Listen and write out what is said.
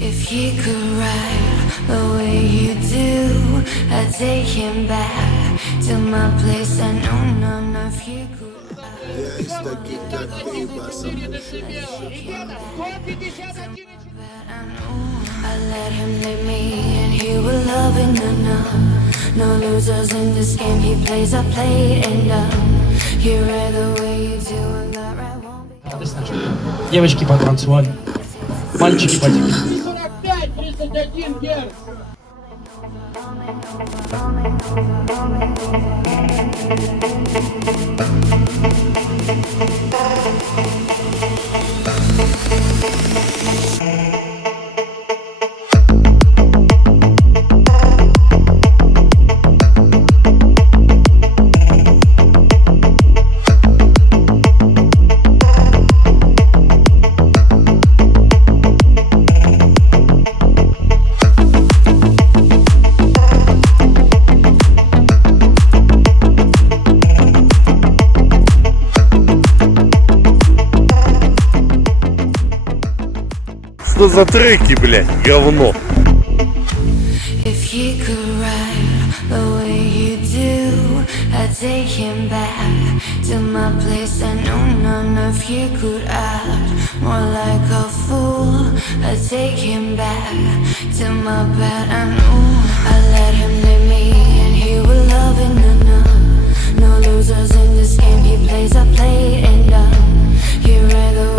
If he could ride the way you do, I'd take him back to my place. I know none of you could. I let him lead me and he will love it, no losers in this game. He plays, I played and he read the way you do and got right won't be. Девочки потанцевали, мальчики потекли. 45-31 герц. Что за треки, блядь, говно? If he could ride the way you do, I'd take him back to my place. I know none of you could act more like a fool. I'd take him back to my bed. I know I let him lead me and he will love it, no losers in this game. He plays, I played and he read the